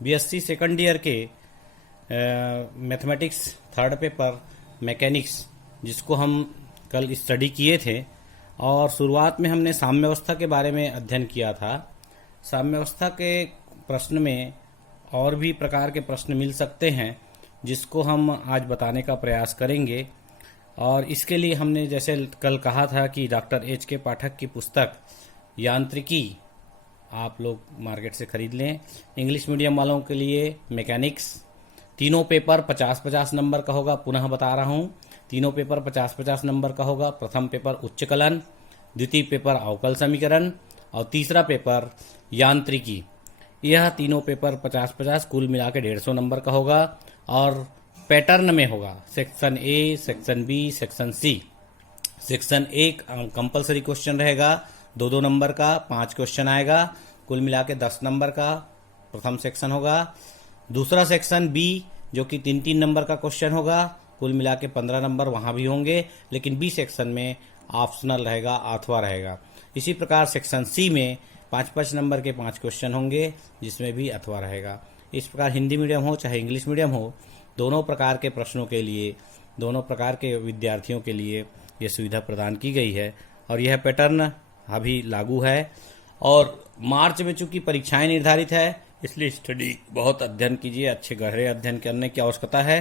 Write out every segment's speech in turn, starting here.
BSc second year के mathematics third paper mechanics, जिसको हम कल स्टडी किए थे, और शुरुआत में हमने साम्यावस्था के बारे में अध्ययन किया था। साम्यावस्था के प्रश्न में और भी प्रकार के प्रश्न मिल सकते हैं, जिसको हम आज बताने का प्रयास करेंगे। और इसके लिए हमने जैसे कल कहा था कि डॉक्टर एच के पाठक की पुस्तक यांत्रिकी आप लोग मार्केट से खरीद लें। इंग्लिश मीडियम वालों के लिए मैकेनिक्स, तीनों पेपर 50-50 नंबर का होगा। पुनः बता रहा हूँ, तीनों पेपर 50-50 नंबर का होगा। प्रथम पेपर उच्च कलन, द्वितीय पेपर अवकल समीकरण और तीसरा पेपर यांत्रिकी। यह तीनों पेपर 50-50 कुल मिला के 150 नंबर का होगा और पैटर्न में होगा। Section A, section B, section C. Section A compulsory question रहेगा 2-2 नंबर का, 5 क्वेश्चन आएगा, कुल मिला के 10 नंबर का प्रथम सेक्शन होगा। दूसरा सेक्शन बी जो कि 3-3 नंबर का क्वेश्चन होगा, कुल मिला के 15 नंबर वहां भी होंगे, लेकिन बी सेक्शन में ऑप्शनल रहेगा, अथवा रहेगा। इसी प्रकार सेक्शन सी में 5-5 नंबर के 5 क्वेश्चन होंगे, जिसमें भी अथवा रहेगा। इस प्रकार हिंदी मीडियम हो चाहे इंग्लिश मीडियम हो, दोनों प्रकार के प्रश्नों के लिए, दोनों प्रकार के विद्यार्थियों के लिए ये सुविधा प्रदान की गई है। और यह पैटर्न अभी लागू है। और मार्च में चूंकि परीक्षाएं निर्धारित है, इसलिए स्टडी बहुत अध्ययन कीजिए, अच्छे गहरे अध्ययन करने की आवश्यकता है।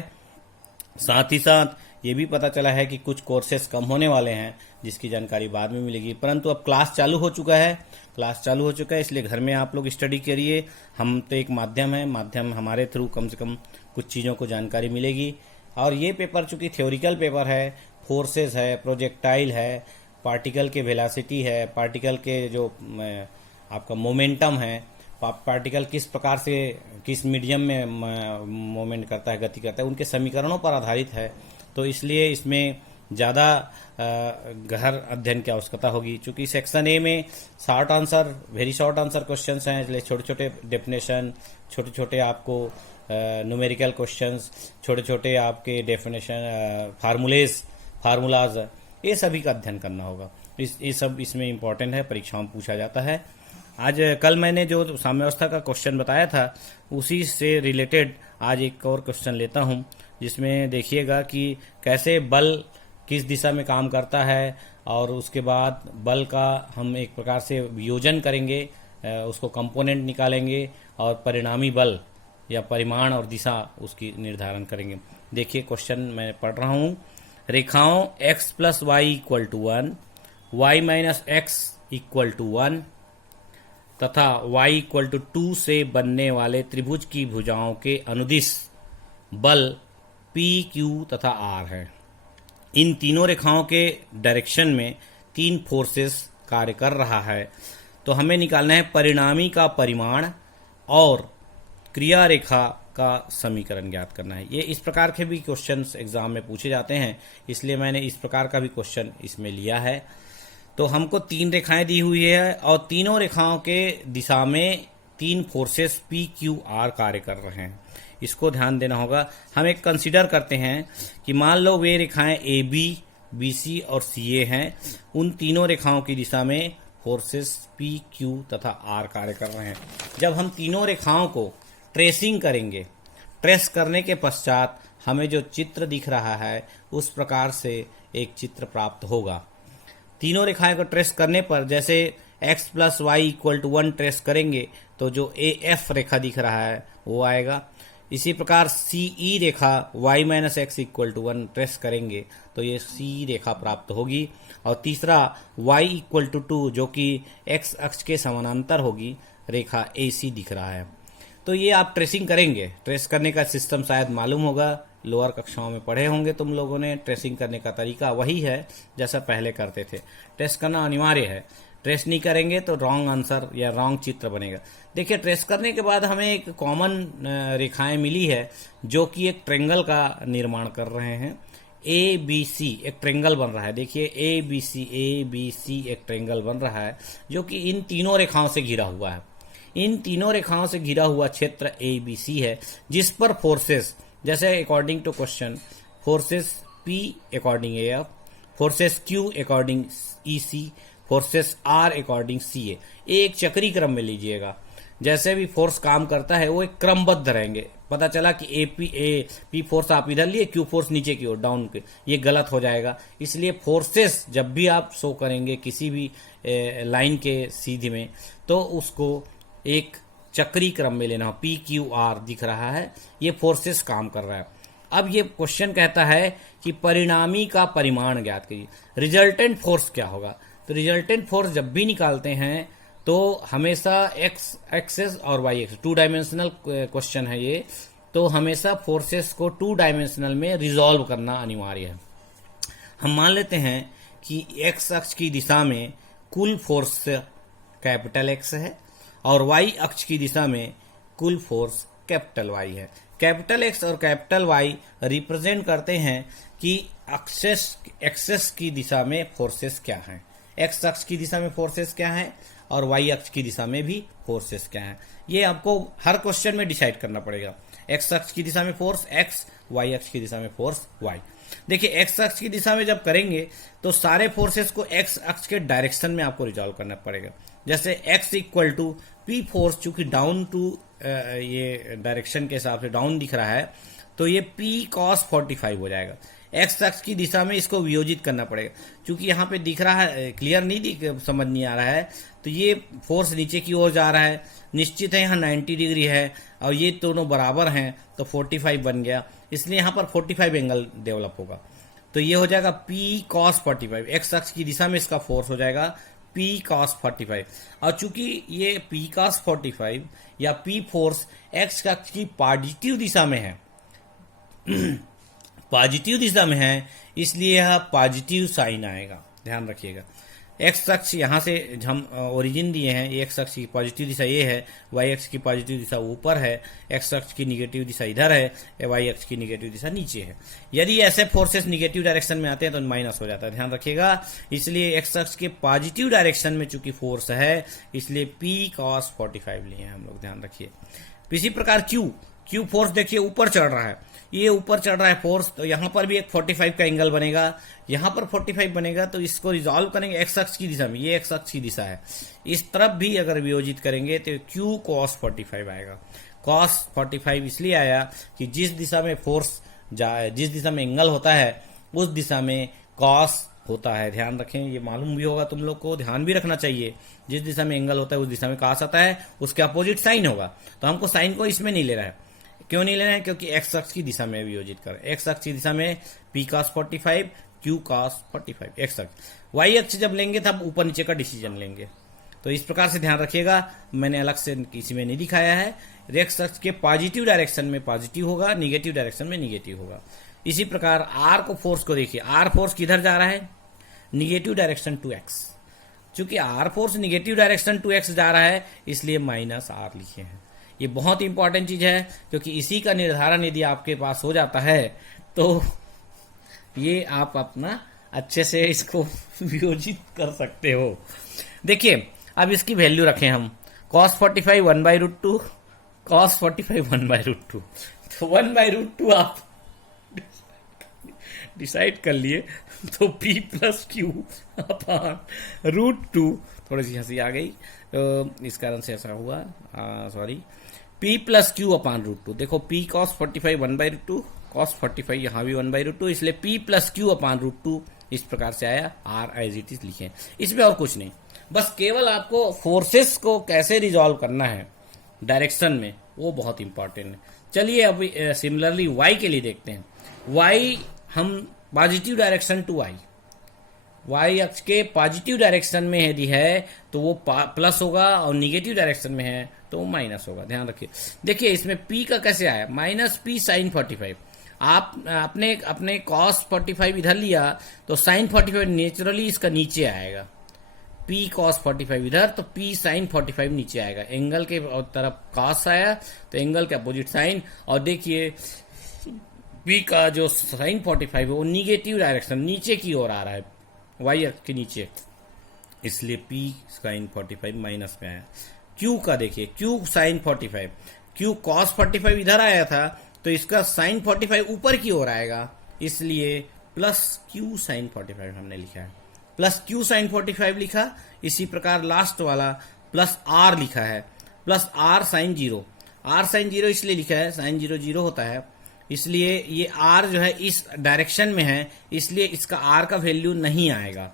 साथ ही साथ ये भी पता चला है कि कुछ कोर्सेस कम होने वाले हैं, जिसकी जानकारी बाद में मिलेगी। परंतु अब क्लास चालू हो चुका है, इसलिए घर में आप लोग स्टडी करिए। हम तो एक माध्यम है, माध्यम हमारे थ्रू कम से कम कुछ चीज़ों को जानकारी मिलेगी। और ये पेपर चूंकि थ्योरिकल पेपर है, फोर्सेस है, प्रोजेक्टाइल है, पार्टिकल के वेलोसिटी है, पार्टिकल के जो आपका मोमेंटम है, पार्टिकल किस प्रकार से किस मीडियम में मोमेंट करता है, गति करता है, उनके समीकरणों पर आधारित है। तो इसलिए इसमें ज़्यादा गहर अध्ययन की आवश्यकता होगी। चूंकि सेक्शन ए में short answer, very short answer questions हैं, इसलिए छोटे छोटे डेफिनेशन, छोटे छोटे आपको न्यूमेरिकल क्वेश्चंस, छोटे छोटे आपके डेफिनेशन, फार्मूलाज, ये सभी का अध्ययन करना होगा। ये सब इसमें इम्पोर्टेंट है, परीक्षाओं में पूछा जाता है। आज कल मैंने जो साम्यावस्था का क्वेश्चन बताया था, उसी से रिलेटेड आज एक और क्वेश्चन लेता हूं, जिसमें देखिएगा कि कैसे बल किस दिशा में काम करता है, और उसके बाद बल का हम एक प्रकार से वियोजन करेंगे, उसको कंपोनेंट निकालेंगे और परिणामी बल या परिमाण और दिशा उसकी निर्धारण करेंगे। देखिए क्वेश्चन मैं पढ़ रहा हूं। रेखाओं x + y = 1, y - x = 1 तथा y = 2 से बनने वाले त्रिभुज की भुजाओं के अनुदिश बल P, Q तथा R है। इन तीनों रेखाओं के डायरेक्शन में 3 फोर्सेस कार्य कर रहा है। तो हमें निकालना है परिणामी का परिमाण और क्रिया रेखा का समीकरण ज्ञात करना है। ये इस प्रकार के भी क्वेश्चंस एग्जाम में पूछे जाते हैं, इसलिए मैंने इस प्रकार का भी क्वेश्चन इसमें लिया है। तो हमको 3 रेखाएं दी हुई है और तीनों रेखाओं के दिशा में 3 फोर्सेस P, Q, R कार्य कर रहे हैं। इसको ध्यान देना होगा। हम एक कंसीडर करते हैं कि मान लो वे रेखाएं AB, BC और CA हैं। उन तीनों रेखाओं की दिशा में फोर्सेस P, Q तथा R कार्य कर रहे हैं। जब हम तीनों रेखाओं को ट्रेसिंग करेंगे, ट्रेस करने के पश्चात हमें जो चित्र दिख रहा है, उस प्रकार से एक चित्र प्राप्त होगा। तीनों रेखाएं को ट्रेस करने पर जैसे x + y = 1 ट्रेस करेंगे तो जो AF रेखा दिख रहा है वो आएगा। इसी प्रकार CE रेखा y - x = 1 ट्रेस करेंगे तो ये C रेखा प्राप्त होगी। और तीसरा y = 2 जो कि x अक्ष के समानांतर होगी, रेखा AC दिख रहा है। तो ये आप ट्रेसिंग करेंगे। ट्रेस करने का सिस्टम शायद मालूम होगा, लोअर कक्षाओं में पढ़े होंगे तुम लोगों ने। ट्रेसिंग करने का तरीका वही है जैसा पहले करते थे। ट्रेस करना अनिवार्य है, ट्रेस नहीं करेंगे तो रॉन्ग आंसर या रॉन्ग चित्र बनेगा। देखिए ट्रेस करने के बाद हमें एक कॉमन रेखाएं मिली है, जो कि एक ट्रेंगल का निर्माण कर रहे हैं। ABC एक ट्रेंगल बन रहा है। देखिए ABC एक ट्रेंगल बन रहा है, जो कि इन तीनों रेखाओं से घिरा हुआ है। इन तीनों रेखाओं से घिरा हुआ क्षेत्र ABC है, जिस पर फोर्सेस, जैसे according to question, forces P according AF, forces Q according EC, forces R according CA। एक चक्री क्रम में लीजिएगा। जैसे भी फोर्स काम करता है वो एक क्रमबद्ध रहेंगे। पता चला कि पी फोर्स आप इधर लिए, क्यू फोर्स नीचे की ओर डाउन पे, ये गलत हो जाएगा। इसलिए फोर्सेस जब भी आप शो करेंगे किसी भी लाइन के सीधे में, तो उसको एक चक्री क्रम में लेना। पी क्यू आर दिख रहा है, ये फोर्सेस काम कर रहा है। अब ये क्वेश्चन कहता है कि परिणामी का परिमाण ज्ञात कीजिए, रिजल्टेंट फोर्स क्या होगा। तो रिजल्टेंट फोर्स जब भी निकालते हैं तो हमेशा एक्स एक्सेस और वाई एक्सेस, 2 डायमेंशनल क्वेश्चन है ये, तो हमेशा फोर्सेस को 2 डायमेंशनल में रिजॉल्व करना अनिवार्य है। हम मान लेते हैं कि एक्स अक्ष की दिशा में कुल फोर्स कैपिटल एक्स है और वाई अक्ष की दिशा में कुल फोर्स कैपिटल वाई है। कैपिटल एक्स और कैपिटल वाई रिप्रेजेंट करते हैं कि एक्सेस की दिशा में फोर्सेस क्या हैं, एक्स अक्ष की दिशा में फोर्सेस क्या हैं और वाई अक्ष की दिशा में भी फोर्सेस क्या हैं। ये आपको हर क्वेश्चन में डिसाइड करना पड़ेगा। एक्स अक्ष की दिशा में फोर्स एक्स, वाई अक्ष की दिशा में फोर्स वाई। देखिए एक्स अक्ष की दिशा में जब करेंगे तो सारे फोर्सेस को एक्स अक्ष के डायरेक्शन में आपको रिजॉल्व करना पड़ेगा। जैसे X equal to P force, चूंकि डाउन टू ये डायरेक्शन के हिसाब से डाउन दिख रहा है, तो ये P cos 45 हो जाएगा। एक्स अक्ष की दिशा में इसको वियोजित करना पड़ेगा, क्योंकि यहाँ पे दिख रहा है, क्लियर नहीं समझ नहीं आ रहा है, तो ये फोर्स नीचे की ओर जा रहा है। निश्चित है यहाँ 90 डिग्री है और ये दोनों बराबर हैं, तो 45 बन गया, इसलिए यहाँ पर 45 एंगल डेवलप होगा। तो ये हो जाएगा P cos 45, एक्स अक्ष की दिशा में इसका फोर्स हो जाएगा P cos 45। और चूंकि ये P cos 45 या P फोर्स एक्स अक्ष की पॉजिटिव दिशा में है, पॉजिटिव दिशा में है, इसलिए यह पॉजिटिव साइन आएगा। ध्यान रखिएगा, एक्स अक्ष यहाँ से हम ओरिजिन दिए हैं, एक्स अक्ष की पॉजिटिव दिशा ये है, वाई अक्ष की पॉजिटिव दिशा ऊपर है, एक्स अक्ष की निगेटिव दिशा इधर है, वाई अक्ष की निगेटिव दिशा नीचे है। यदि ऐसे फोर्सेस निगेटिव डायरेक्शन में आते हैं तो माइनस हो जाता है, ध्यान रखिएगा। इसलिए एक्स अक्ष के पॉजिटिव डायरेक्शन में चूंकि फोर्स है, इसलिए P cos 45 लिए हैं हम लोग, ध्यान रखिए। इसी प्रकार क्यू फोर्स देखिए ऊपर चढ़ रहा है, ये ऊपर चढ़ रहा है फोर्स, तो यहाँ पर भी एक 45 का एंगल बनेगा, यहाँ पर 45 बनेगा, तो इसको रिजॉल्व करेंगे एक्स अक्ष की दिशा में, ये एक्स अक्ष की दिशा है, इस तरफ भी अगर वियोजित करेंगे तो Q cos 45 आएगा। cos 45 इसलिए आया कि जिस दिशा में फोर्स जाए, जिस दिशा में एंगल होता है उस दिशा में cos होता है। ध्यान रखें, ये मालूम भी होगा तुम लोग को, ध्यान भी रखना चाहिए। जिस दिशा में एंगल होता है उस दिशा में cos आता है, उसके अपोजिट साइन होगा। तो हमको साइन को इसमें नहीं ले रहा है, क्यों नहीं लेना है, क्योंकि एक्स अक्ष की दिशा में वियोजित कर, एक्स अक्ष की दिशा में P cos 45, Q cos 45 x अक्ष। वाई अक्ष जब लेंगे तब ऊपर नीचे का डिसीजन लेंगे। तो इस प्रकार से ध्यान रखिएगा, मैंने अलग से किसी में नहीं दिखाया है। एक्स अक्ष के पॉजिटिव डायरेक्शन में पॉजिटिव होगा, निगेटिव डायरेक्शन में निगेटिव होगा। इसी प्रकार आर को फोर्स को देखिए, आर फोर्स किधर जा रहा है, निगेटिव डायरेक्शन टू एक्स। चूंकि R force negative direction to X जा रहा है, इसलिए -R लिखे हैं। ये बहुत इंपॉर्टेंट चीज है, क्योंकि इसी का निर्धारण यदि आपके पास हो जाता है तो ये आप अपना अच्छे से इसको वियोजित कर सकते हो। देखिए अब इसकी वैल्यू रखें हम, cos 45 1/√2, cos 45 1/√2, तो 1/√2 आप डिसाइड कर लिए, तो P + Q / √2, थोड़ी सी हंसी आ गई तो इस कारण से ऐसा हुआ, सॉरी। P + Q / √2, देखो P cos 45 1/√2, cos 45 यहाँ भी 1/√2, इसलिए P + Q / √2 इस प्रकार से आया। R as it is लिखे, इसमें और कुछ नहीं, बस केवल आपको फोर्सेस को कैसे रिजॉल्व करना है डायरेक्शन में, वो बहुत इंपॉर्टेंट है। चलिए अब सिमिलरली Y के लिए देखते हैं। Y हम पॉजिटिव डायरेक्शन टू Y अक्ष के पॉजिटिव डायरेक्शन में यदि है तो वो प्लस होगा, और निगेटिव डायरेक्शन में है तो वो माइनस होगा। ध्यान रखिए, देखिए इसमें P का कैसे आया, -P sin 45। आप अपने cos 45 इधर लिया तो sin 45 नेचुरली इसका नीचे आएगा, P cos 45 इधर तो P sin 45 नीचे आएगा। एंगल के तरफ cos आया तो एंगल के अपोजिट साइन, और देखिए P का जो sin 45 है वो निगेटिव डायरेक्शन नीचे की ओर आ रहा है, Y अक्ष के नीचे, इसलिए P sin 45 माइनस में आया। Q का देखिए, Q sin 45, Q cos 45 इधर आया था तो इसका sin 45 ऊपर की ओर आएगा, इसलिए +Q sin 45 हमने लिखा है, +Q sin 45 लिखा। इसी प्रकार लास्ट वाला +R लिखा है, plus R sine zero. R sine zero इसलिए लिखा है, साइन जीरो जीरो होता है, इसलिए ये आर जो है इस डायरेक्शन में है, इसलिए इसका आर का वैल्यू नहीं आएगा,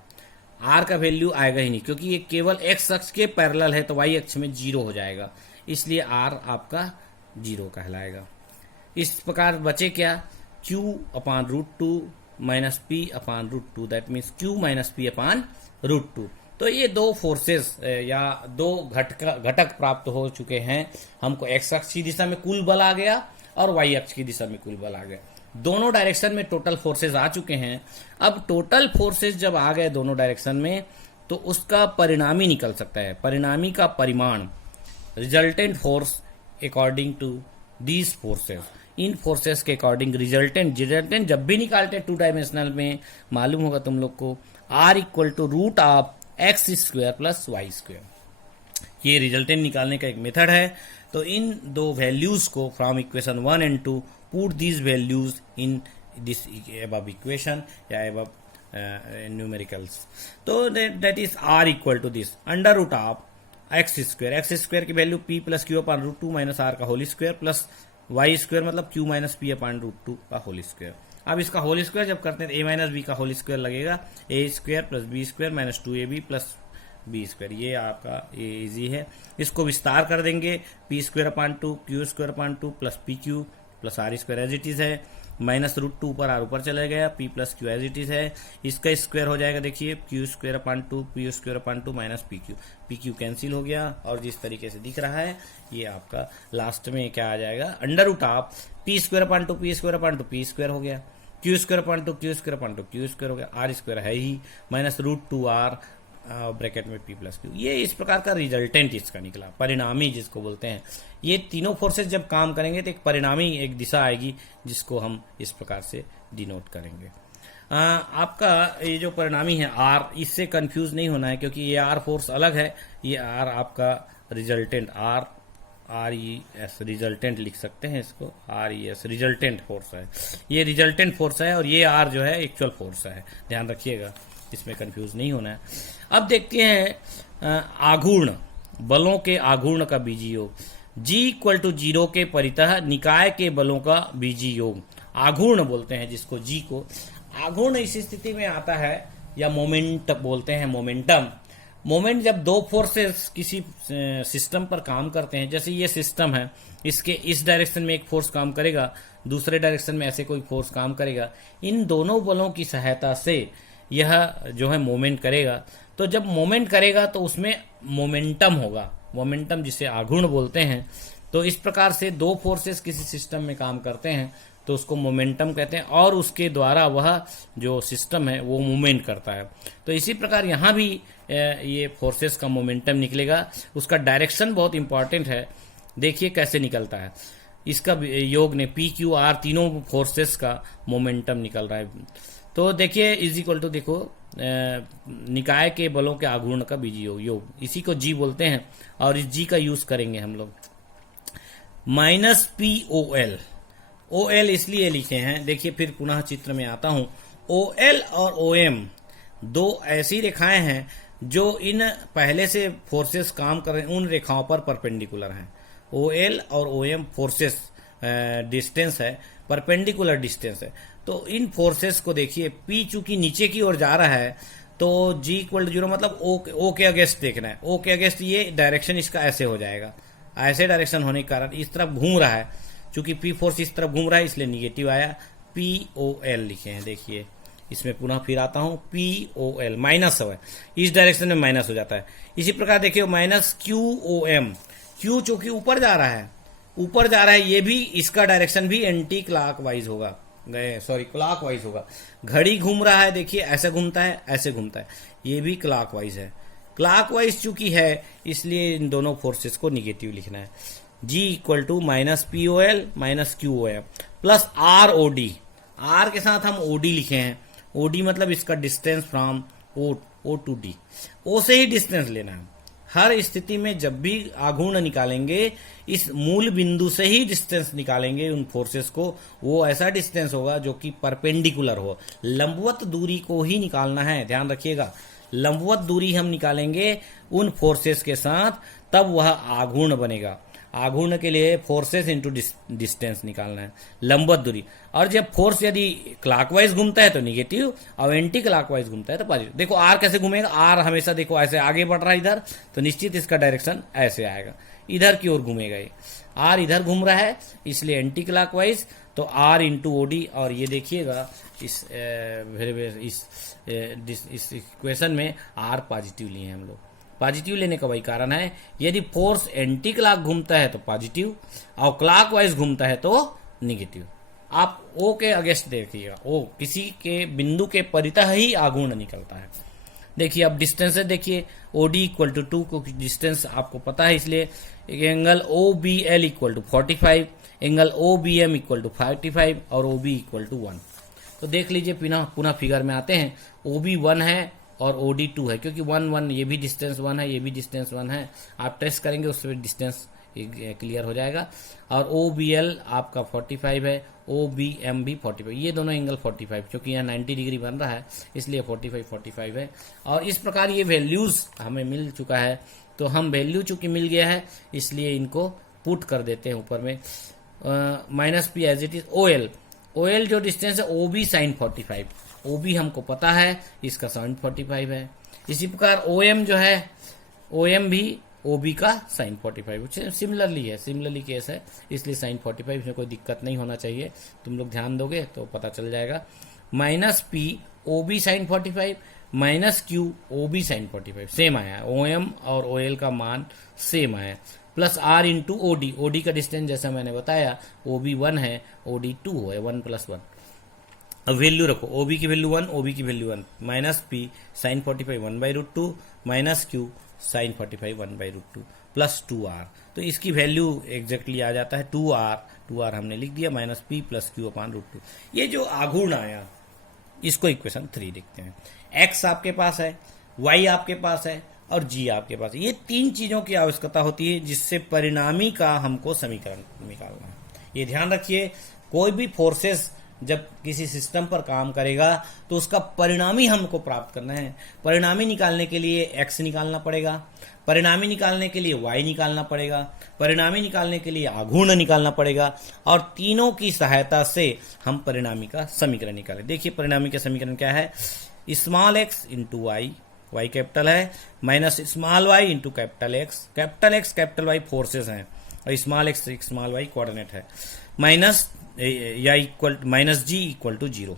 आर का वैल्यू आएगा ही नहीं, क्योंकि ये केवल एक्स अक्ष के पैरेलल है, तो वाई अक्ष में जीरो हो जाएगा, इसलिए आर आपका जीरो कहलाएगा। इस प्रकार बचे क्या, q upon root two minus P upon root two, that means q minus P upon root two. तो ये दो फोर्सेस या दो घटक प्राप्त हो चुके हैं हमको। एक्स अक्ष की दिशा में कुल बल आ गया और वाई अक्ष की दिशा में कुल बल आ गया, दोनों डायरेक्शन में टोटल फोर्सेस आ चुके हैं। अब टोटल फोर्सेस जब आ गए दोनों डायरेक्शन में, तो उसका परिणामी निकल सकता है, परिणामी का परिमाण, resultant force according to these forces. इन फोर्सेस के अकॉर्डिंग रिजल्टेंट जब भी निकालते हैं टू डायमेंशनल में, मालूम होगा तुम लोग को, R equal to root of X square plus Y square. ये रिजल्टेंट निकालने का एक मेथड है। तो इन दो वैल्यूज को from equation 1 and 2 put these values in this above equation या अबव न्यूमेरिकल्स। तो that is R equal to this under root of X square की value P plus Q upon root two minus R का whole square plus Y square मतलब Q minus P upon root two का whole square. अब इसका whole square जब करते हैं तो ए माइनस बी का होल स्क्वायर लगेगा, A square plus B square minus two A B plus B square. ये आपका ये इजी है। इसको विस्तार कर देंगे, P square upon two Q square upon two plus P Q plus R square as it is है, माइनस रूट टू ऊपर आर ऊपर चला गया, P plus Q as it is है। इसका स्क्वायर हो जाएगा, देखिए Q square upon two P square upon two minus P Q cancel हो गया। और जिस तरीके से दिख रहा है ये आपका लास्ट में क्या आ जाएगा, under root of P square upon two P square upon two P square हो गया, Q square upon two Q square upon two Q square हो गया, आर स्क्वायर है ही, minus root two R bracket में पी प्लस क्यू। ये इस प्रकार का रिजल्टेंट इसका निकला, परिणामी जिसको बोलते हैं। ये तीनों फोर्सेस जब काम करेंगे तो एक परिणामी एक दिशा आएगी जिसको हम इस प्रकार से डिनोट करेंगे। आपका ये जो परिणामी है आर, इससे कंफ्यूज नहीं होना है क्योंकि ये आर फोर्स अलग है, ये आर आपका resultant R E S resultant लिख सकते हैं इसको, R E S resultant force है, ये रिजल्टेंट फोर्स है और ये आर जो है एक्चुअल फोर्स है, ध्यान रखिएगा, इसमें कंफ्यूज नहीं होना है। अब देखते हैं आघूर्ण, बलों के आघूर्ण का बीजीय योग। जी इक्वल टू जीरो के परितः निकाय के बलों का बीजीय योग, आघूर्ण बोलते हैं जिसको, जी को। आघूर्ण इस स्थिति में आता है, या मोमेंट बोलते हैं, मोमेंटम। मोमेंट जब दो फोर्सेस किसी सिस्टम पर काम करते हैं, जैसे ये सिस्टम है, इसके इस डायरेक्शन में एक फोर्स काम करेगा, दूसरे डायरेक्शन में ऐसे कोई फोर्स काम करेगा, इन दोनों बलों की सहायता से यह जो है मोमेंट करेगा। तो जब मोमेंट करेगा तो उसमें मोमेंटम होगा, मोमेंटम जिसे आघूर्ण बोलते हैं। तो इस प्रकार से दो फोर्सेस किसी सिस्टम में काम करते हैं तो उसको मोमेंटम कहते हैं, और उसके द्वारा वह जो सिस्टम है वो मूवमेंट करता है। तो इसी प्रकार यहाँ भी ये फोर्सेस का मोमेंटम निकलेगा, उसका डायरेक्शन बहुत इंपॉर्टेंट है। देखिए कैसे निकलता है, इसका योग ने पी क्यू आर तीनों फोर्सेस का मोमेंटम निकल रहा है। तो देखिए इज इक्वल टू, देखो निकाय के बलों के आघूर्ण का बीजीय योग, इसी को जी बोलते हैं, और इस जी का यूज करेंगे हम लोग। Minus P O L, O L इसलिए लिखे हैं, देखिए फिर पुनः चित्र में आता हूं। ओ एल और ओ एम दो ऐसी रेखाएं हैं जो इन पहले से फोर्सेस काम कर रहे हैं उन रेखाओं पर परपेंडिकुलर हैं। ओ एल और ओ एम फोर्सेस डिस्टेंस है, परपेंडिकुलर डिस्टेंस है। तो इन फोर्सेस को देखिए, पी चूंकि नीचे की ओर जा रहा है तो जी इक्वल टू जीरो, मतलब ओ के अगेंस्ट देखना है, ओ के अगेंस्ट ये डायरेक्शन इसका ऐसे हो जाएगा, ऐसे डायरेक्शन होने के कारण इस तरफ घूम रहा है, चूंकि पी फोर्स इस तरफ घूम रहा है इसलिए निगेटिव आया, पी ओ एल लिखे हैं। देखिए इसमें पुनः फिर आता हूं, पी ओ एल माइनस है, इस डायरेक्शन में माइनस हो जाता है। इसी प्रकार देखिए minus Q O M, Q चूंकि ऊपर जा रहा है, ऊपर जा रहा है, ये भी इसका डायरेक्शन भी एंटी क्लॉकवाइज होगा, क्लॉकवाइज होगा। घड़ी घूम रहा है, देखिए ऐसे घूमता है, ऐसे घूमता है, ये भी क्लॉकवाइज है। क्लॉकवाइज चूंकि है इसलिए इन दोनों फोर्सेस को निगेटिव लिखना है। G equal to minus P O L minus Q O M plus R O D, R के साथ हम ओ डी लिखे हैं, ओ डी मतलब इसका distance from O to D, O से ही डिस्टेंस लेना है। हर स्थिति में जब भी आघूर्ण निकालेंगे इस मूल बिंदु से ही डिस्टेंस निकालेंगे उन फोर्सेस को, वो ऐसा डिस्टेंस होगा जो कि परपेंडिकुलर हो, लंबवत दूरी को ही निकालना है, ध्यान रखिएगा, लंबवत दूरी हम निकालेंगे उन फोर्सेस के साथ, तब वह आघूर्ण बनेगा। आघूर्ण के लिए फोर्सेस इंटू डिस्टेंस निकालना है, लंबवत दूरी। और जब फोर्स यदि क्लॉकवाइज घूमता है तो निगेटिव, और एंटी क्लॉकवाइज घूमता है तो पॉजिटिव। देखो आर कैसे घूमेगा, आर हमेशा देखो ऐसे आगे बढ़ रहा है इधर, तो निश्चित इसका डायरेक्शन ऐसे आएगा, इधर की ओर घूमेगा ये। आर इधर घूम रहा है इसलिए एंटी क्लॉकवाइज, तो आर इंटू ओडी। और ये देखिएगा इस इक्वेशन में आर पॉजिटिव लिए हैं हम लोग। पॉजिटिव लेने का वही कारण है, यदि फोर्स एंटी क्लॉक घूमता है तो पॉजिटिव, और क्लॉकवाइज घूमता है तो निगेटिव। आप ओ के अगेंस्ट देखिएगा, ओ किसी के बिंदु के परितः ही आघूर्ण निकलता है। देखिए अब डिस्टेंस देखिए, ओडी इक्वल टू 2 को डिस्टेंस आपको पता है, इसलिए angle O B L equal to 45, angle O B M equal to 45 और ओ बी इक्वल टू 1। तो देख लीजिए पुनः फिगर में आते हैं, ओ बी 1 है और ओ डी 2 है, क्योंकि 1 1 ये भी डिस्टेंस 1 है, ये भी डिस्टेंस 1 है। आप टेस्ट करेंगे उससे डिस्टेंस क्लियर हो जाएगा। और ओ बी एल आपका 45 है, ओ बी एम भी 45, ये दोनों एंगल 45, क्योंकि यहाँ 90 डिग्री बन रहा है इसलिए 45 है। और इस प्रकार ये वैल्यूज हमें मिल चुका है, तो हम वैल्यू चूंकि मिल गया है इसलिए इनको पुट कर देते हैं ऊपर में। Minus P as it is O L, O L जो डिस्टेंस है O B sine 45, O B हमको पता है इसका साइन 45 है। इसी प्रकार ओ एम जो है, ओ एम भी ओ बी का साइन 45 सिमिलरली है, सिमिलरली केस है, इसलिए साइन 45 में कोई दिक्कत नहीं होना चाहिए। तुम लोग ध्यान दोगे तो पता चल जाएगा। Minus P O B sine 45 minus Q O B sine 45 same आया, ओ एम और ओ एल का मान सेम आया। Plus R into O D, O D का डिस्टेंस जैसा मैंने बताया ओ बी 1 है, ओ डी 2 है, 1 + 1। अब वैल्यू रखो, ओ बी की वैल्यू 1, ओ बी की value 1, minus P sine 45 1/√2 minus Q sine 45 1/√2 plus 2r। तो इसकी वैल्यू एग्जैक्टली आ जाता है 2r हमने लिख दिया, माइनस पी प्लस क्यू अपान √2। ये जो आघूर्ण आया इसको इक्वेशन 3 देखते हैं। x आपके पास है, y आपके पास है और g आपके पास है। ये 3 चीजों की आवश्यकता होती है जिससे परिणामी का हमको समीकरण निकालना है। ये ध्यान रखिए, कोई भी फोर्सेस जब किसी सिस्टम पर काम करेगा तो उसका परिणामी हमको प्राप्त करना है। परिणामी निकालने के लिए x निकालना पड़ेगा, परिणामी निकालने के लिए y निकालना पड़ेगा, परिणामी निकालने के लिए आघूर्ण निकालना पड़ेगा, और तीनों की सहायता से हम परिणामी का समीकरण निकालें। देखिए परिणामी का समीकरण क्या है, small x into Y, Y capital है, minus small y into capital x, capital x capital y forces हैं और small x small y coordinate है, माइनस या equal minus G equal to 0,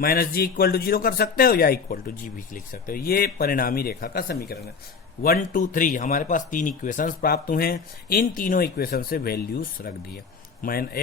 minus G equal to 0 कर सकते हो या equal to जी भी लिख सकते हो। ये परिणामी रेखा का समीकरण है। 1 2 3 हमारे पास 3 इक्वेशंस प्राप्त हुए हैं, इन तीनों इक्वेशन से वैल्यूज रख दिए,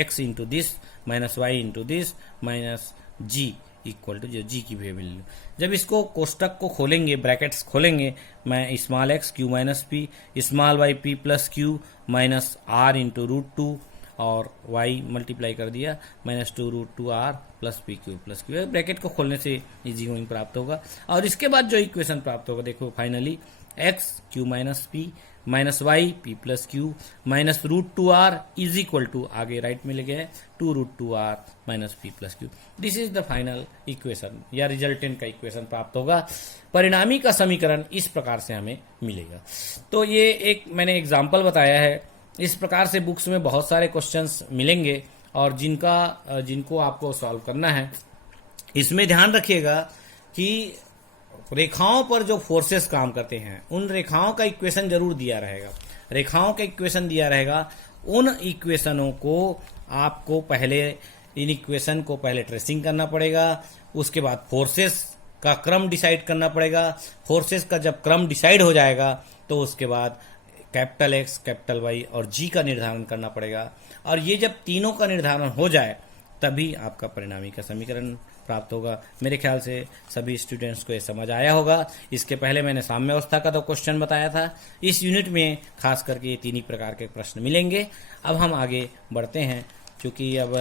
x into this minus Y into this minus G equal to जो जी की वैल्यू। जब इसको कोष्टक को खोलेंगे, ब्रैकेट्स खोलेंगे, मैं small x Q minus P, small Y P plus Q minus R into √2 और y मल्टीप्लाई कर दिया minus 2√2r plus P Q plus Q. Bracket को खोलने से इजी गोइंग प्राप्त होगा। और इसके बाद जो इक्वेशन प्राप्त होगा देखो finally x Q minus P minus Y P plus Q minus √2r is equal to, आगे राइट में ले गए 2√2r minus P plus Q. This is the final equation या रिजल्टेंट का इक्वेशन प्राप्त होगा। परिणामी का समीकरण इस प्रकार से हमें मिलेगा। तो ये एक मैंने एग्जाम्पल बताया है। इस प्रकार से बुक्स में बहुत सारे क्वेश्चंस मिलेंगे और जिनको आपको सॉल्व करना है। इसमें ध्यान रखिएगा कि रेखाओं पर जो फोर्सेस काम करते हैं उन रेखाओं का इक्वेशन जरूर दिया रहेगा, रेखाओं का इक्वेशन दिया रहेगा। उन इक्वेशनों को आपको पहले, इन इक्वेशन को पहले ट्रेसिंग करना पड़ेगा, उसके बाद फोर्सेस का क्रम डिसाइड करना पड़ेगा। फोर्सेस का जब क्रम डिसाइड हो जाएगा तो उसके बाद कैपिटल x कैपिटल y और g का निर्धारण करना पड़ेगा। और ये जब तीनों का निर्धारण हो जाए तभी आपका परिणामी का समीकरण प्राप्त होगा। मेरे ख्याल से सभी स्टूडेंट्स को ये समझ आया होगा। इसके पहले मैंने साम्य अवस्था का तो क्वेश्चन बताया था। इस यूनिट में खास करके ये 3 ही प्रकार के प्रश्न मिलेंगे। अब हम आगे बढ़ते हैं, क्योंकि अब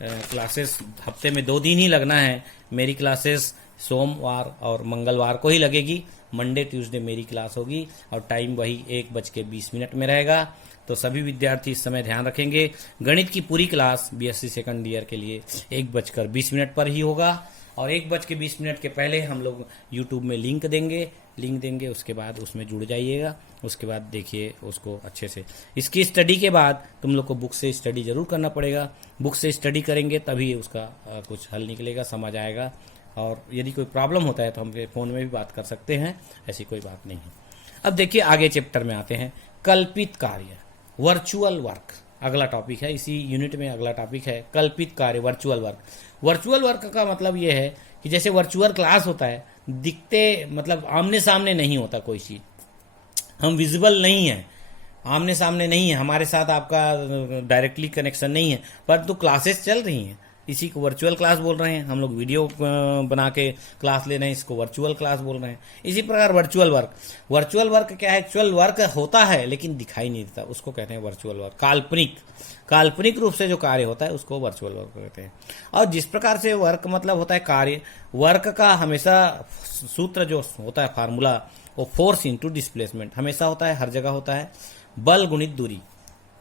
क्लासेस हफ्ते में 2 दिन ही लगना है। मेरी क्लासेस सोमवार और मंगलवार को ही लगेगी। मंडे ट्यूसडे मेरी क्लास होगी और टाइम वही 1:20 में रहेगा। तो सभी विद्यार्थी इस समय ध्यान रखेंगे, गणित की पूरी क्लास बीएससी सेकंड ईयर के लिए 1:20 पर ही होगा। और 1:20 के पहले हम लोग यूट्यूब में लिंक देंगे, लिंक देंगे, उसके बाद उसमें जुड़ जाइएगा। उसके बाद देखिए उसको अच्छे से। इसकी स्टडी के बाद तुम लोग को बुक से स्टडी जरूर करना पड़ेगा। बुक से स्टडी करेंगे तभी उसका कुछ हल निकलेगा, समझ आएगा। और यदि कोई प्रॉब्लम होता है तो हम फ़ोन में भी बात कर सकते हैं, ऐसी कोई बात नहीं है। अब देखिए आगे चैप्टर में आते हैं, कल्पित कार्य, वर्चुअल वर्क अगला टॉपिक है। इसी यूनिट में अगला टॉपिक है कल्पित कार्य, वर्चुअल वर्क। वर्चुअल वर्क का मतलब ये है कि जैसे वर्चुअल क्लास होता है, दिखते मतलब आमने सामने नहीं होता कोई चीज़, हम विजिबल नहीं है, आमने सामने नहीं है, हमारे साथ आपका डायरेक्टली कनेक्शन नहीं है, परंतु क्लासेस चल रही हैं, इसी को वर्चुअल क्लास बोल रहे हैं। हम लोग वीडियो बना के क्लास ले रहे हैं, इसको वर्चुअल क्लास बोल रहे हैं। इसी प्रकार वर्चुअल वर्क क्या है? एक्चुअल वर्क होता है लेकिन दिखाई नहीं देता, उसको कहते हैं वर्चुअल वर्क। काल्पनिक रूप से जो कार्य होता है उसको वर्चुअल वर्क कहते हैं। और जिस प्रकार से वर्क मतलब होता है कार्य, वर्क का हमेशा सूत्र जो होता है, फार्मूला, वो फोर्स इंटू डिस्प्लेसमेंट हमेशा होता है, हर जगह होता है। बल गुणित दूरी,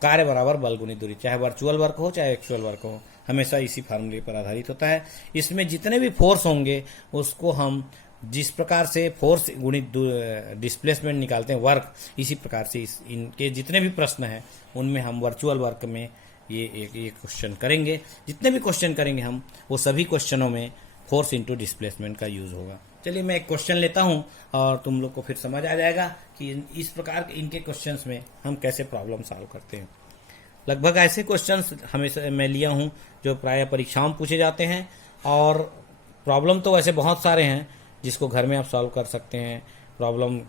कार्य बराबर बल गुणित दूरी, चाहे वर्चुअल वर्क हो चाहे एक्चुअल वर्क हो, हमेशा इसी फार्मूले पर आधारित होता है। इसमें जितने भी फोर्स होंगे उसको हम जिस प्रकार से फोर्स गुणित डिस्प्लेसमेंट निकालते हैं वर्क, इसी प्रकार से इनके जितने भी प्रश्न हैं उनमें हम वर्चुअल वर्क में ये क्वेश्चन करेंगे। जितने भी क्वेश्चन करेंगे हम, वो सभी क्वेश्चनों में फोर्स इंटू डिस्प्लेसमेंट का यूज होगा। चलिए मैं एक क्वेश्चन लेता हूं और तुम लोग को फिर समझ आ जाएगा कि इस प्रकार के इनके क्वेश्चंस में हम कैसे प्रॉब्लम सॉल्व करते हैं। लगभग ऐसे क्वेश्चंस हमेशा मैं लिया हूं जो प्राय परीक्षाओं में पूछे जाते हैं। और प्रॉब्लम तो वैसे बहुत सारे हैं जिसको घर में आप सॉल्व कर सकते हैं। प्रॉब्लम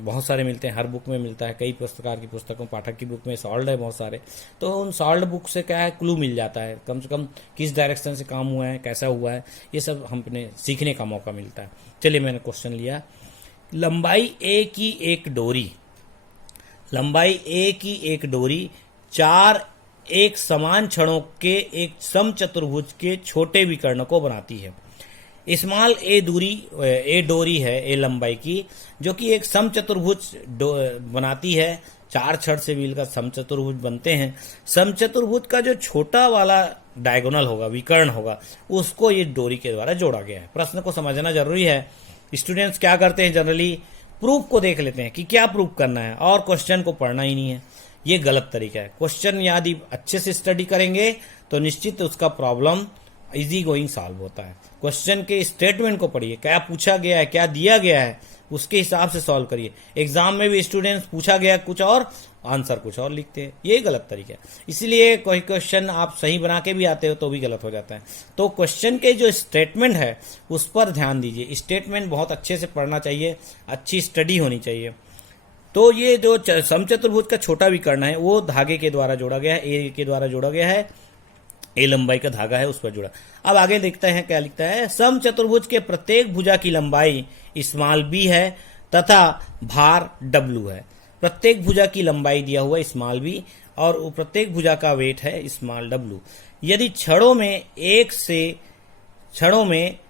बहुत सारे मिलते हैं, हर बुक में मिलता है, कई प्रकार की पुस्तकों, पाठक की बुक में सॉल्व है बहुत सारे। तो उन सॉल्व बुक से क्या है, क्लू मिल जाता है, कम से कम किस डायरेक्शन से काम हुआ है, कैसा हुआ है, ये सब हमने सीखने का मौका मिलता है। चलिए मैंने क्वेश्चन लिया, लंबाई ए की एक डोरी 4 एक समान छड़ों के एक समचतुर्भुज के छोटे विकर्ण को बनाती है। स्मॉल ए डोरी है, ए लंबाई की, जो कि एक समचतुर्भुज बनाती है। 4 छड़ से मिलकर समचतुर्भुज बनते हैं। समचतुर्भुज का जो छोटा वाला डायगोनल होगा, विकर्ण होगा, उसको ये डोरी के द्वारा जोड़ा गया है। प्रश्न को समझना जरूरी है। स्टूडेंट्स क्या करते हैं, जनरली प्रूफ को देख लेते हैं कि क्या प्रूफ करना है और क्वेश्चन को पढ़ना ही नहीं है। ये गलत तरीका है। क्वेश्चन यदि अच्छे से स्टडी करेंगे तो निश्चित उसका प्रॉब्लम इजी गोइंग सॉल्व होता है। क्वेश्चन के स्टेटमेंट को पढ़िए, क्या पूछा गया है, क्या दिया गया है, उसके हिसाब से सॉल्व करिए। एग्जाम में भी स्टूडेंट्स पूछा गया कुछ और, आंसर कुछ और लिखते हैं, ये गलत तरीका है। इसलिए कोई क्वेश्चन आप सही बना के भी आते हो तो भी गलत हो जाता है। तो क्वेश्चन के जो स्टेटमेंट है उस पर ध्यान दीजिए। स्टेटमेंट बहुत अच्छे से पढ़ना चाहिए, अच्छी स्टडी होनी चाहिए। तो ये जो समचतुर्भुज का छोटा विकर्ण है वो धागे के द्वारा जोड़ा गया है, ए के द्वारा जोड़ा गया है, ए लंबाई का धागा है उस पर जुड़ा। अब आगे देखते हैं क्या लिखता है, समचतुर्भुज के प्रत्येक भुजा की लंबाई स्मॉल बी है तथा भार डब्ल्यू है। प्रत्येक भुजा की लंबाई दिया हुआ स्मॉल बी और प्रत्येक भुजा का वेट है स्मॉल डब्ल्यू। यदि छड़ों में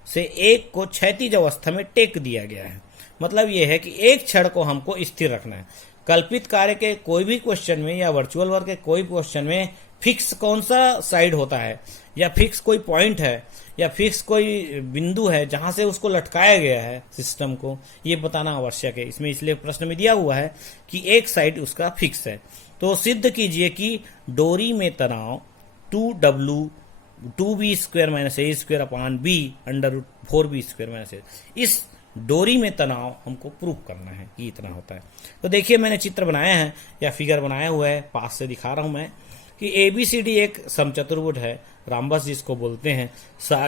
से एक को क्षैतिज अवस्था में टेक दिया गया है, मतलब यह है कि एक छड़ को हमको स्थिर रखना है। कल्पित कार्य के कोई भी क्वेश्चन में या वर्चुअल वर्क के कोई क्वेश्चन में फिक्स कौन सा साइड होता है, या फिक्स कोई पॉइंट है, या फिक्स कोई बिंदु है जहां से उसको लटकाया गया है सिस्टम को, ये बताना आवश्यक है इसमें। इसलिए प्रश्न में दिया हुआ है कि एक साइड उसका फिक्स है। तो सिद्ध कीजिए कि डोरी में तनाव 2W/(a²-a²/b/4b²-a। इस डोरी में तनाव हमको प्रूफ करना है कि इतना होता है। तो देखिए मैंने चित्र बनाया है या फिगर बनाया हुआ है, पास से दिखा रहा हूं मैं कि ABCD एक समचतुर्भुज है, राम्बस जिसको बोलते हैं।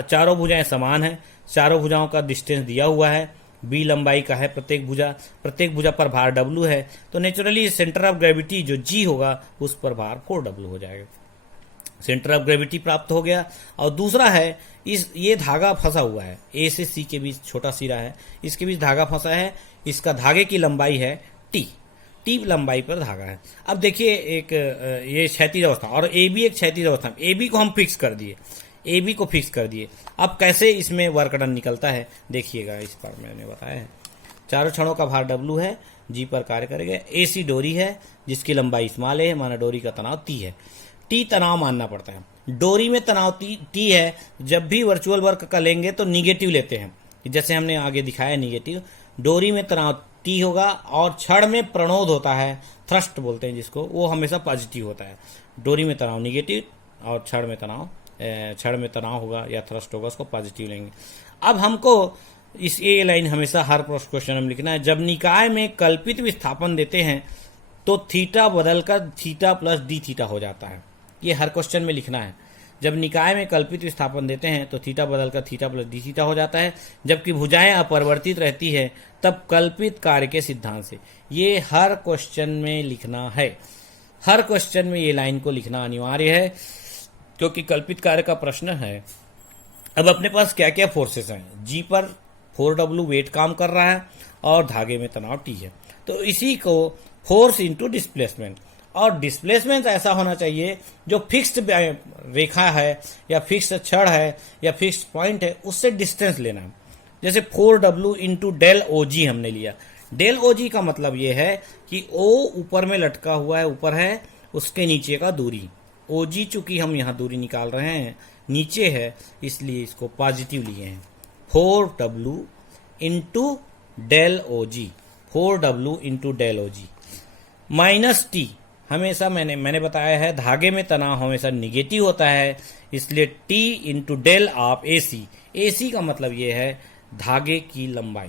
चारों भुजाएं समान हैं, चारों भुजाओं का डिस्टेंस दिया हुआ है, B लंबाई का है प्रत्येक भुजा पर भार W है। तो नेचुरली सेंटर ऑफ ग्रेविटी जो G होगा उस पर भार 4W हो जाएगा। सेंटर ऑफ ग्रेविटी प्राप्त हो गया। और दूसरा है ये धागा फंसा हुआ है, A से C के बीच छोटा सिरा है, इसके बीच धागा फंसा है, इसका धागे की लंबाई है T लंबाई पर धागा है। अब देखिए एक ये क्षैतिज अवस्था और AB एक क्षैतिज अवस्था, AB को हम फिक्स कर दिए। अब कैसे इसमें वर्क डन निकलता है देखिएगा, इस पर मैंने बताया है। चारों छड़ों का भार W है, G पर कार्य करेगा। AC डोरी है जिसकी लंबाई स्मॉल है, माना डोरी का तनाव T है। T तनाव मानना पड़ता है। डोरी में तनाव T है। जब भी वर्चुअल वर्क का लेंगे तो निगेटिव लेते हैं, जैसे हमने आगे दिखाया निगेटिव। डोरी में तनाव टी होगा, और छड़ में प्रणोद होता है, थ्रस्ट बोलते हैं जिसको, वो हमेशा पॉजिटिव होता है। डोरी में तनाव निगेटिव और छड़ में तनाव होगा या थ्रस्ट होगा, उसको पॉजिटिव लेंगे। अब हमको इस ए लाइन हमेशा हर क्वेश्चन में लिखना है। जब निकाय में कल्पित विस्थापन देते हैं तो थीटा बदलकर थीटा प्लस डी थीटा हो जाता है। ये हर क्वेश्चन में लिखना है। जब निकाय में कल्पित विस्थापन देते हैं तो थीटा बदलकर थीटा प्लस डी थीटा हो जाता है। जबकि भुजाएं अपरिवर्तित रहती है तब कल्पित कार्य के सिद्धांत से। ये हर क्वेश्चन में लिखना है। हर क्वेश्चन में ये लाइन को लिखना अनिवार्य है, क्योंकि कल्पित कार्य का प्रश्न है। अब अपने पास क्या क्या फोर्सेस हैं। जी पर 4W वेट काम कर रहा है और धागे में तनाव टी है, तो इसी को फोर्स इंटू डिस्प्लेसमेंट, और डिस्प्लेसमेंट ऐसा होना चाहिए जो फिक्स्ड रेखा है या फिक्स्ड छड़ है या फिक्स्ड पॉइंट है, उससे डिस्टेंस लेना है। जैसे 4W इंटू डेल OG हमने लिया। डेल OG का मतलब ये है कि O ऊपर में लटका हुआ है, ऊपर है, उसके नीचे का दूरी। OG चूंकि हम यहाँ दूरी निकाल रहे हैं, नीचे है, इसलिए इसको पॉजिटिव लिए हैं। 4W into del OG, 4W into del OG minus T. हमेशा मैंने बताया है धागे में तनाव हमेशा निगेटिव होता है, इसलिए T into del of AC। AC का मतलब ये है धागे की लंबाई।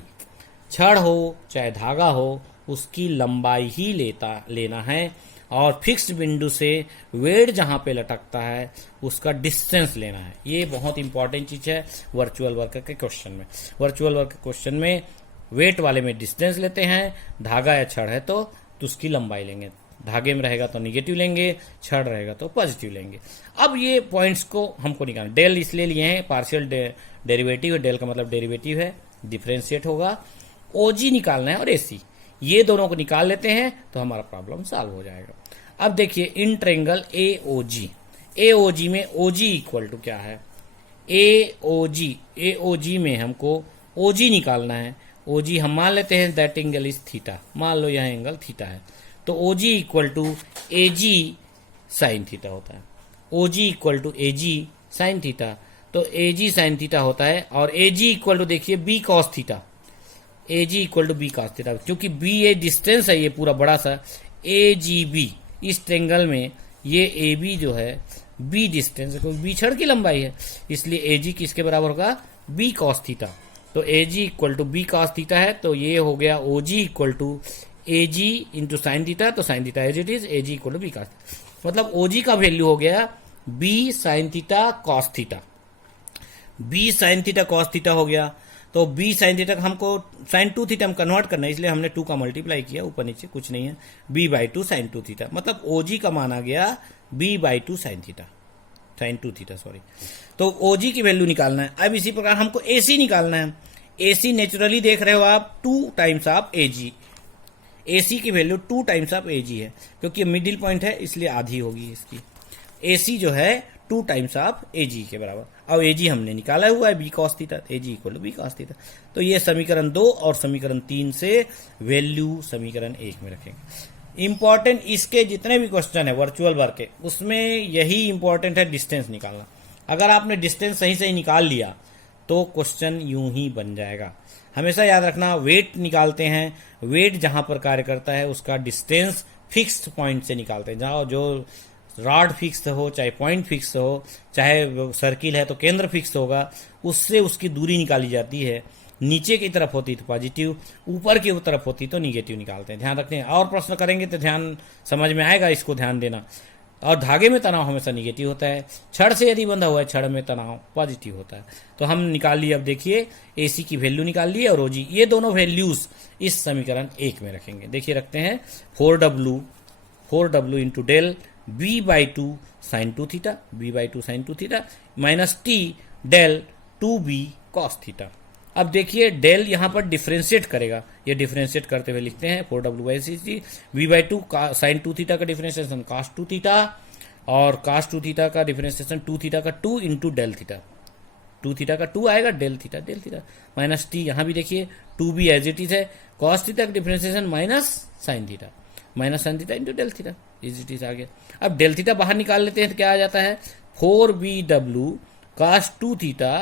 छड़ हो चाहे धागा हो, उसकी लंबाई ही लेना है, और फिक्स्ड बिंदु से वेट जहां पे लटकता है उसका डिस्टेंस लेना है। ये बहुत इंपॉर्टेंट चीज है वर्चुअल वर्क के क्वेश्चन में। वर्चुअल वर्क के क्वेश्चन में वेट वाले में डिस्टेंस लेते हैं, धागा या छड़ है तो उसकी लंबाई लेंगे। धागे में रहेगा तो निगेटिव लेंगे, छड़ रहेगा तो पॉजिटिव लेंगे। अब ये पॉइंट्स को हमको निकालना। डेल इसलिए लिए हैं, पार्शियल डेरिवेटिव है, डेल का मतलब डेरिवेटिव है, डिफरेंशिएट होगा। OG निकालना है और AC, ये दोनों को निकाल लेते हैं तो हमारा प्रॉब्लम सॉल्व हो जाएगा। अब देखिए इन ट्रायंगल AOG में OG इक्वल टू क्या है, AOG में हमको OG निकालना है। OG हम मान लेते हैं दैट एंगल इज थीटा, मान लो यह एंगल थीटा है, तो OG equal to AG sine theta होता है। OG equal to AG sine theta, तो AG साइन थीटा होता है, और AG इक्वल टू देखिए B cos theta, AG equal to B cos theta, क्योंकि B ये डिस्टेंस है, ये पूरा बड़ा सा AGB, इस ट्रायंगल में ये AB जो है B डिस्टेंस है, क्योंकि B छड़ की लंबाई है, इसलिए AG किसके बराबर होगा, B कॉस थीटा। तो AG equal to B cos theta है, तो ये हो गया OG equal to AG into sine theta, तो sine theta as it is, AG equal to B cos, मतलब OG का वैल्यू हो गया B sine theta cos theta. B sine theta cos theta हो गया, तो B साइन थीटा हमको sine 2 theta हम कन्वर्ट करना है, इसलिए हमने 2 का मल्टीप्लाई किया, ऊपर नीचे कुछ नहीं है, B/2 साइन 2 थीटा, मतलब OG का माना गया B/2 साइन 2 थीटा सॉरी। तो OG की वैल्यू निकालना है। अब इसी प्रकार हमको AC निकालना है। AC नेचुरली देख रहे हो आप 2 टाइम्स ऑफ AG, AC की वैल्यू 2 टाइम्स ऑफ AG है, क्योंकि मिडिल पॉइंट है इसलिए आधी होगी इसकी। AC जो है 2 टाइम्स ऑफ AG के बराबर। अब AG हमने निकाला हुआ है B cos theta, AG equal to B cos theta. तो ये समीकरण 2 और समीकरण 3 से वैल्यू समीकरण 1 में रखेंगे। इंपॉर्टेंट इसके जितने भी क्वेश्चन है वर्चुअल वर्क के, उसमें यही इंपॉर्टेंट है डिस्टेंस निकालना। अगर आपने डिस्टेंस सही सही निकाल लिया तो क्वेश्चन यूं ही बन जाएगा। हमेशा याद रखना, वेट निकालते हैं, वेट जहां पर कार्य करता है उसका डिस्टेंस फिक्स्ड पॉइंट से निकालते हैं। जहां जो रॉड फिक्स हो, चाहे पॉइंट फिक्स हो, चाहे सर्किल है तो केंद्र फिक्स होगा, उससे उसकी दूरी निकाली जाती है। नीचे की तरफ होती तो पॉजिटिव, ऊपर की तरफ होती तो निगेटिव निकालते हैं। ध्यान रखते हैं, और प्रश्न करेंगे तो ध्यान समझ में आएगा, इसको ध्यान देना। और धागे में तनाव हमेशा निगेटिव होता है, छड़ से यदि बंधा हुआ है छड़ में तनाव पॉजिटिव होता है। तो हम निकाल लिए, अब देखिए AC की वैल्यू निकाल ली और OG, ये दोनों वैल्यूज इस समीकरण 1 में रखेंगे। देखिए रखते हैं 4W into del B/2 sine 2 theta, B/2 sine 2 theta minus T del 2B cos theta. अब देखिए डेल यहां पर डिफरेंशिएट करेगा, ये डिफरेंशिएट करते हुए लिखते हैं 4W/C B/2 साइन 2 थीटा का डिफरेंशिएशन कॉस 2 थीटा, और कॉस 2 थीटा का डिफरेंशिएशन 2 थीटा का 2 इंटू डेल थीटा, 2 थीटा का 2 आएगा, डेल थीटा माइनस T, यहां भी देखिए 2B एज इट इज है, कॉस थीटा का differentiation minus sine theta into del theta as it is आ गया। अब डेल थीटा बाहर निकाल लेते हैं तो क्या आ जाता है, 4BW cos 2 theta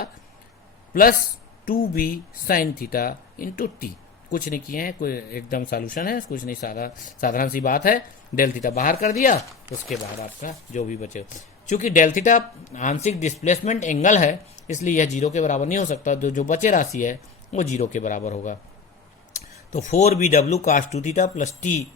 plus 2B sine theta into T। कुछ नहीं किए हैं, कोई एकदम सॉल्यूशन है, कुछ नहीं, साधारण सी बात है। डेल थीटा बाहर कर दिया, उसके बाद आपका जो भी बचे, चूंकि डेल थीटा आंशिक डिस्प्लेसमेंट एंगल है इसलिए यह 0 के बराबर नहीं हो सकता, तो जो बचे राशि है वो 0 के बराबर होगा। तो 4BW cos 2 theta plus T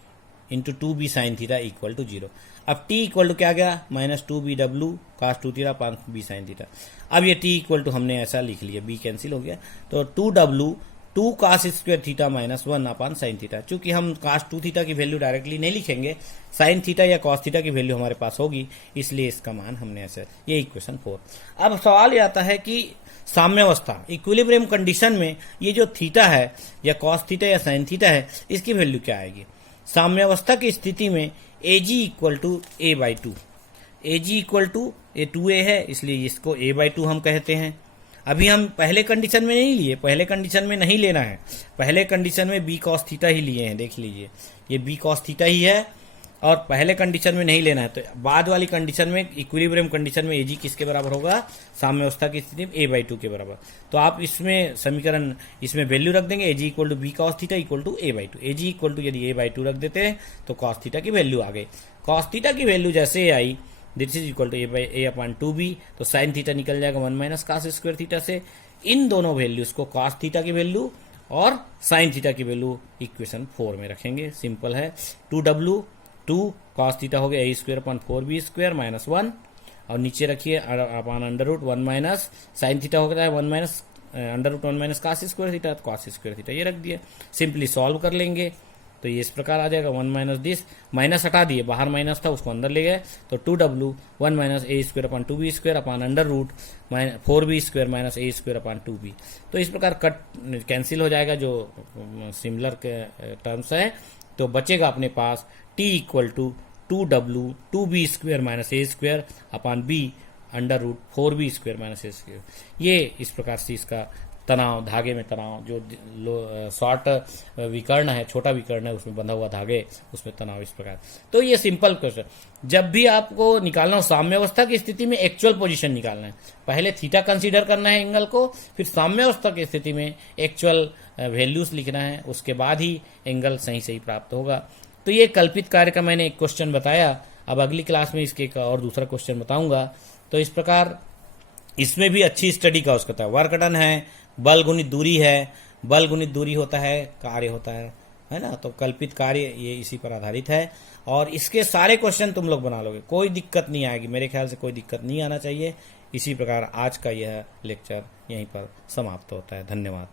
into 2B sine theta equal to 0। अब t इक्वल टू क्या गया, -2BW cos 2 थीटा पान B साइन थीटा। अब ये t इक्वल टू हमने ऐसा लिख लिया, b कैंसिल हो गया, तो 2W 2 cos स्क्वायर थीटा -1 अपान साइन थीटा। चूंकि हम cos 2 थीटा की वैल्यू डायरेक्टली नहीं लिखेंगे, साइन थीटा या cos थीटा की वैल्यू हमारे पास होगी, इसलिए इसका मान हमने ऐसे, ये इक्वेशन 4। अब सवाल ये आता है कि साम्यावस्था इक्विलिब्रियम कंडीशन में ये जो थीटा है या cos थीटा या साइन थीटा है, इसकी वैल्यू क्या आएगी। साम्यावस्था की स्थिति में AG equal to A/2, AG equal to 2A है, इसलिए इसको A/2 हम कहते हैं। अभी हम पहले कंडीशन में नहीं लिए, पहले कंडीशन में नहीं लेना है, पहले कंडीशन में B cos थीटा ही लिए हैं, देख लीजिए ये B cos थीटा ही है, और पहले कंडीशन में नहीं लेना है। तो बाद वाली कंडीशन में, इक्विलिब्रियम कंडीशन में AG किसके बराबर होगा, साम्यावस्था की स्थिति में A/2 के बराबर। तो आप इसमें समीकरण, इसमें वैल्यू रख देंगे, AG equal to B cos theta equal to A/2। AG equal to यदि A/2 रख देते हैं तो cos थीटा की वैल्यू आ गई। cos थीटा की वैल्यू जैसे आई, this is equal to A/2B, तो साइन थीटा निकल जाएगा 1 माइनस cos स्क्वायर थीटा से। इन दोनों वैल्यूज को, cos थीटा की वैल्यू और साइन थीटा की वैल्यू, इक्वेशन 4 में रखेंगे। सिंपल है, 2W 2 cos थीटा हो गया A²/4B² -1, और नीचे रखिए अपान √1 माइनस साइन थीटा हो गया है 1 minus √1 minus cos square theta, तो cos स्क्वायर थीटा ये रख दिया। सिंपली सॉल्व कर लेंगे तो ये इस प्रकार आ जाएगा, 1 माइनस दिस, माइनस हटा दिए, बाहर माइनस था उसको अंदर ले गए, तो 2W 1 माइनस A²/2B² अपान √4B² माइनस A²/2B। तो इस प्रकार कट कैंसिल हो जाएगा जो सिमिलर के टर्म्स है, तो बचेगा अपने पास t equal to 2W 2B² minus A² upon B √4B² minus A²। ये इस प्रकार से इसका तनाव, धागे में तनाव, जो शॉर्ट विकर्ण है, छोटा विकर्ण है, उसमें बंधा हुआ धागे, उसमें तनाव इस प्रकार। तो ये सिंपल क्वेश्चन, जब भी आपको निकालना हो साम्यावस्था की स्थिति में एक्चुअल पोजीशन निकालना है, पहले थीटा कंसीडर करना है एंगल को, फिर साम्यावस्था की स्थिति में एक्चुअल वैल्यूज लिखना है, उसके बाद ही एंगल सही सही प्राप्त होगा। तो ये कल्पित कार्य का मैंने एक क्वेश्चन बताया। अब अगली क्लास में इसके एक और दूसरा क्वेश्चन बताऊंगा। तो इस प्रकार इसमें भी अच्छी स्टडी का उसका था, वर्क डन है, बल गुणित दूरी है, बल गुणित दूरी होता है, कार्य होता है ना। तो कल्पित कार्य ये इसी पर आधारित है, और इसके सारे क्वेश्चन तुम लोग बना लोगे, कोई दिक्कत नहीं आएगी, मेरे ख्याल से कोई दिक्कत नहीं आना चाहिए। इसी प्रकार आज का यह लेक्चर यहीं पर समाप्त होता है। धन्यवाद।